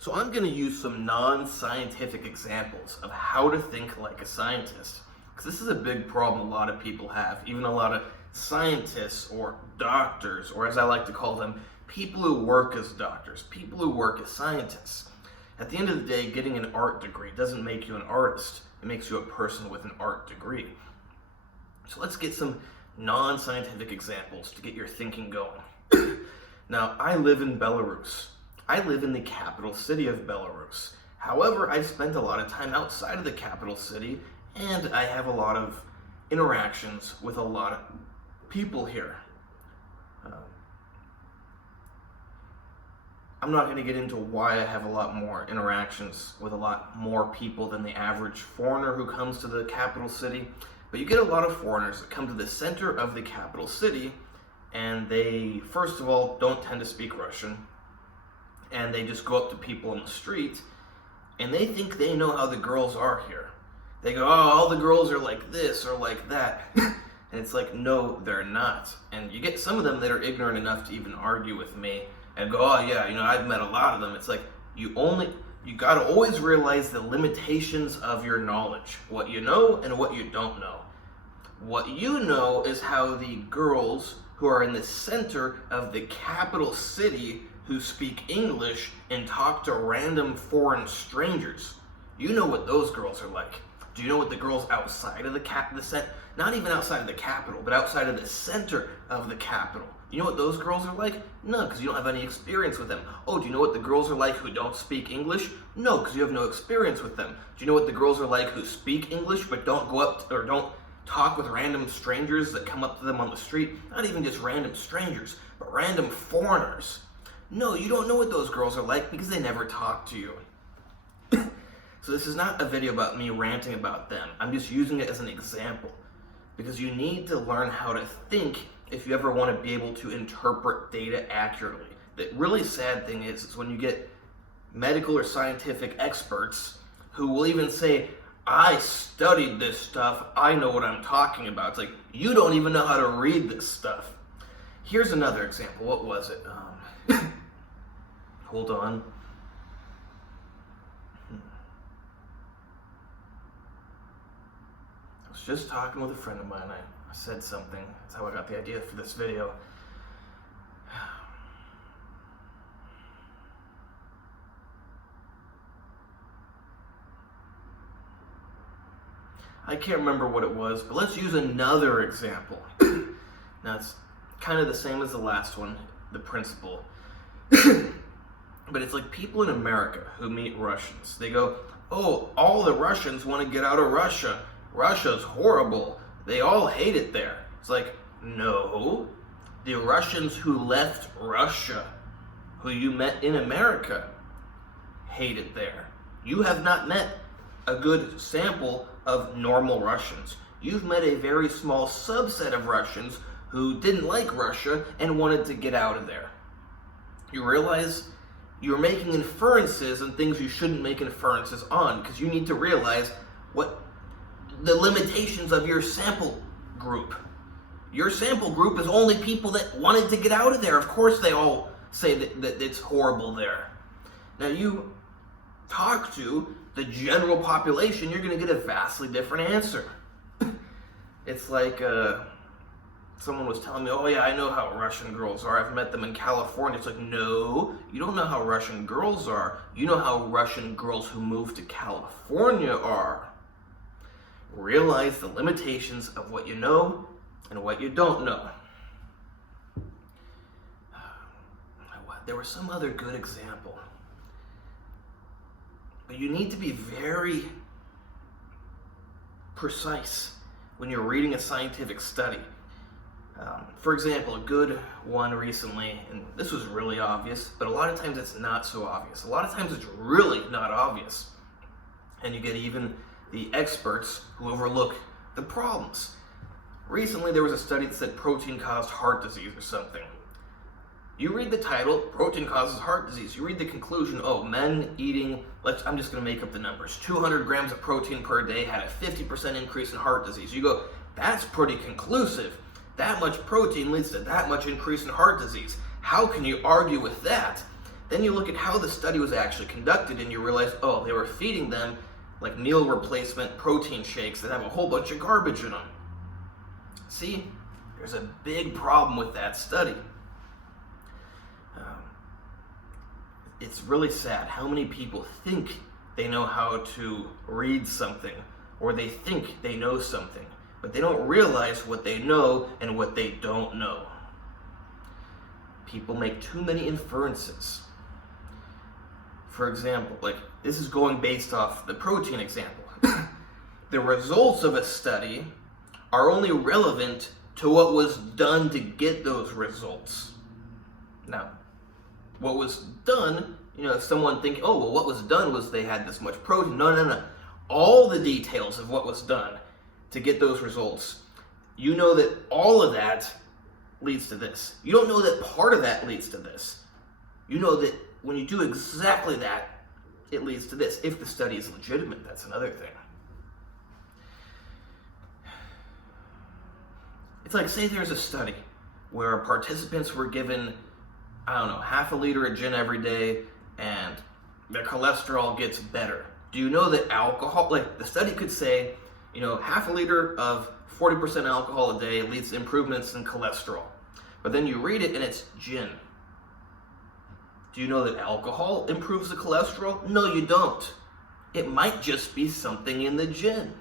So I'm going to use some non-scientific examples of how to think like a scientist. Because this is a big problem a lot of people have, even a lot of scientists or doctors, or as I like to call them, people who work as doctors, people who work as scientists. At the end of the day, getting an art degree doesn't make you an artist. It makes you a person with an art degree. So let's get some non-scientific examples to get your thinking going. Now, I live in Belarus. I live in the capital city of Belarus. However, I've spent a lot of time outside of the capital city, and I have a lot of interactions with a lot of people here. I'm not going to get into why I have a lot more interactions with a lot more people than the average foreigner who comes to the capital city, but you get a lot of foreigners that come to the center of the capital city, and they, first of all, don't tend to speak Russian, and they just go up to people on the street, and they think they know how the girls are here. They go, oh, all the girls are like this or like that. And it's like, no, they're not. And you get some of them that are ignorant enough to even argue with me and go, oh yeah, I've met a lot of them. It's like, you gotta always realize the limitations of your knowledge. What you know and what you don't know. What you know is how the girls who are in the center of the capital city who speak English and talk to random foreign strangers. You know what those girls are like. Do you know what the girls outside of not even outside of the capital, but outside of the center of the capital? You know what those girls are like? No, because you don't have any experience with them. Oh, do you know what the girls are like who don't speak English? No, because you have no experience with them. Do you know what the girls are like who speak English but don't go up or don't talk with random strangers that come up to them on the street? Not even just random strangers, but random foreigners. No, you don't know what those girls are like because they never talk to you. So this is not a video about me ranting about them. I'm just using it as an example because you need to learn how to think if you ever want to be able to interpret data accurately. The really sad thing is when you get medical or scientific experts who will even say, I studied this stuff, I know what I'm talking about. It's like, you don't even know how to read this stuff. Here's another example. What was it? Hold on. I was just talking with a friend of mine. I said something. That's how I got the idea for this video. I can't remember what it was, but let's use another example. Now, it's kind of the same as the last one, the principle. But it's like people in America who meet Russians. They go, oh, all the Russians want to get out of Russia. Russia's horrible. They all hate it there. It's like, no. The Russians who left Russia, who you met in America, hate it there. You have not met a good sample of normal Russians. You've met a very small subset of Russians who didn't like Russia and wanted to get out of there. You realize you're making inferences on things you shouldn't make inferences on because you need to realize what the limitations of your sample group. Your sample group is only people that wanted to get out of there. Of course they all say that it's horrible there. Now you talk to the general population, you're going to get a vastly different answer. It's like someone was telling me, oh yeah, I know how Russian girls are. I've met them in California. It's like, no, you don't know how Russian girls are. You know how Russian girls who move to California are. Realize the limitations of what you know and what you don't know. There was some other good example. But you need to be very precise when you're reading a scientific study. For example, a good one recently, and this was really obvious, but a lot of times it's not so obvious. A lot of times it's really not obvious. And you get even the experts who overlook the problems. Recently there was a study that said protein caused heart disease or something. You read the title, protein causes heart disease. You read the conclusion, oh, men eating, I'm just going to make up the numbers, 200 grams of protein per day had a 50% increase in heart disease. You go, that's pretty conclusive. That much protein leads to that much increase in heart disease. How can you argue with that? Then you look at how the study was actually conducted and you realize, oh, they were feeding them like meal replacement protein shakes that have a whole bunch of garbage in them. See, there's a big problem with that study. It's really sad how many people think they know how to read something, or they think they know something, but they don't realize what they know and what they don't know. People make too many inferences. For example, like this is going based off the protein example. The results of a study are only relevant to what was done to get those results. Now, what was done, if someone think, oh, well, what was done was they had this much protein. No. All the details of what was done to get those results, you know that all of that leads to this. You don't know that part of that leads to this. You know that when you do exactly that, it leads to this. If the study is legitimate, that's another thing. It's like, say there's a study where participants were given, half a liter of gin every day and their cholesterol gets better. Do you know that alcohol, like the study could say, half a liter of 40% alcohol a day leads to improvements in cholesterol. But then you read it and it's gin. Do you know that alcohol improves the cholesterol? No, you don't. It might just be something in the gin.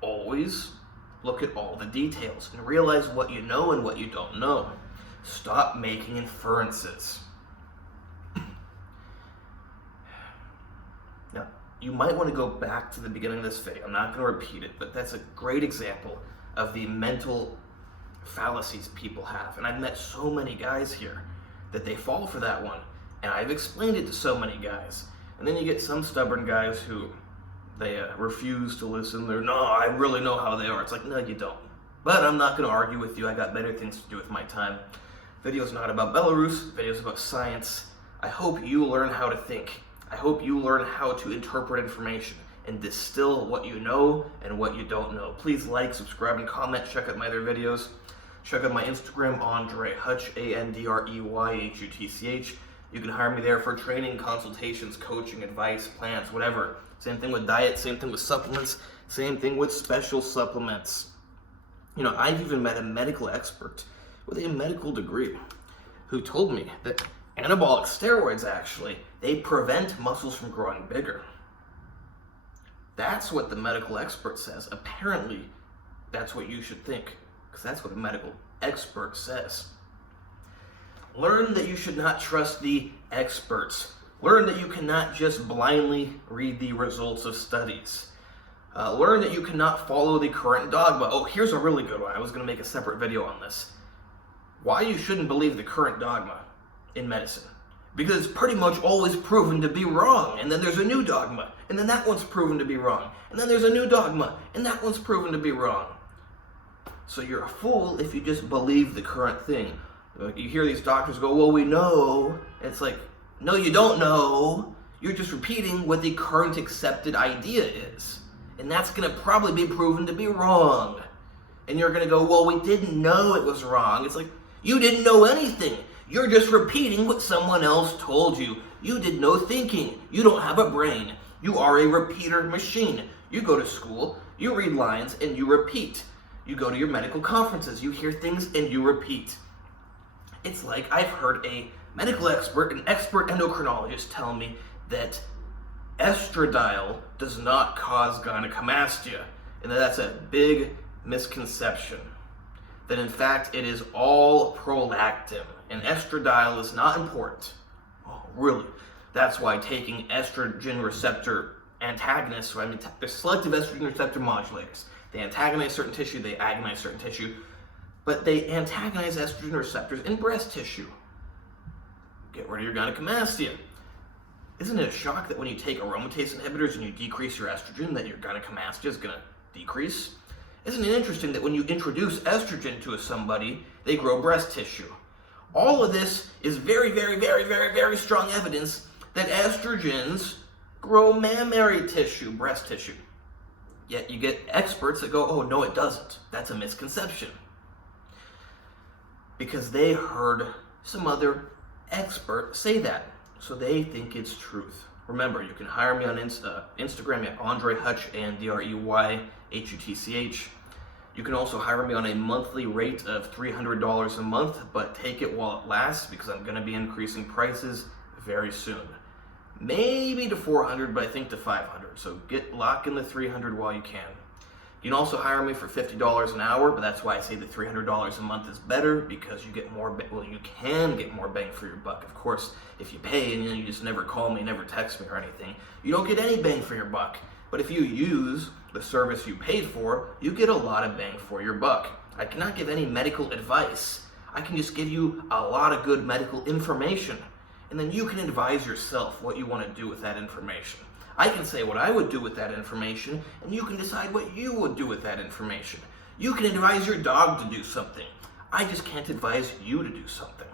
Always look at all the details and realize what you know and what you don't know. Stop making inferences. Now, you might want to go back to the beginning of this video. I'm not going to repeat it, but that's a great example of the mental fallacies people have. And I've met so many guys here that they fall for that one. And I've explained it to so many guys. And then you get some stubborn guys who they refuse to listen. They're, no, I really know how they are. It's like, no, you don't. But I'm not going to argue with you. I got better things to do with my time. Video's not about Belarus. Video's about science. I hope you learn how to think. I hope you learn how to interpret information and distill what you know and what you don't know. Please like, subscribe, and comment. Check out my other videos. Check out my Instagram, AndreyHutch, AndreyHutch. You can hire me there for training, consultations, coaching, advice, plans, whatever. Same thing with diet, same thing with supplements, same thing with special supplements. I've even met a medical expert with a medical degree who told me that anabolic steroids actually, they prevent muscles from growing bigger. That's what the medical expert says. Apparently, that's what you should think, because that's what a medical expert says. Learn that you should not trust the experts. Learn that you cannot just blindly read the results of studies. Learn that you cannot follow the current dogma. Oh, here's a really good one. I was going to make a separate video on this. Why you shouldn't believe the current dogma in medicine. Because it's pretty much always proven to be wrong. And then there's a new dogma. And then that one's proven to be wrong. And then there's a new dogma. And that one's proven to be wrong. So you're a fool if you just believe the current thing. You hear these doctors go, well, we know. It's like, no, you don't know. You're just repeating what the current accepted idea is. And that's going to probably be proven to be wrong. And you're going to go, well, we didn't know it was wrong. It's like, you didn't know anything. You're just repeating what someone else told you. You did no thinking. You don't have a brain. You are a repeater machine. You go to school, you read lines, and you repeat. You go to your medical conferences, you hear things, and you repeat. It's like I've heard a medical expert, an expert endocrinologist tell me that estradiol does not cause gynecomastia, and that's a big misconception. That in fact it is all prolactin, and estradiol is not important. Oh, really? That's why taking estrogen receptor antagonists, they're selective estrogen receptor modulators. They antagonize certain tissue, they agonize certain tissue, but they antagonize estrogen receptors in breast tissue. Get rid of your gynecomastia. Isn't it a shock that when you take aromatase inhibitors and you decrease your estrogen, that your gynecomastia is going to decrease? Isn't it interesting that when you introduce estrogen to somebody, they grow breast tissue? All of this is very, very, very, very, very strong evidence that estrogens grow mammary tissue, breast tissue. Yet you get experts that go, oh, no, it doesn't. That's a misconception. Because they heard some other expert say that, so they think it's truth. Remember, you can hire me on Instagram at AndreyHutch, AndreyHutch. You can also hire me on a monthly rate of $300 a month, but take it while it lasts because I'm going to be increasing prices very soon. Maybe to $400, but I think to $500. So lock in the $300 while you can. You can also hire me for $50 an hour, but that's why I say the $300 a month is better, because you get more. You can get more bang for your buck. Of course, if you pay and you just never call me, never text me or anything, you don't get any bang for your buck. But if you use the service you paid for, you get a lot of bang for your buck. I cannot give any medical advice. I can just give you a lot of good medical information, and then you can advise yourself what you want to do with that information. I can say what I would do with that information, and you can decide what you would do with that information. You can advise your dog to do something. I just can't advise you to do something.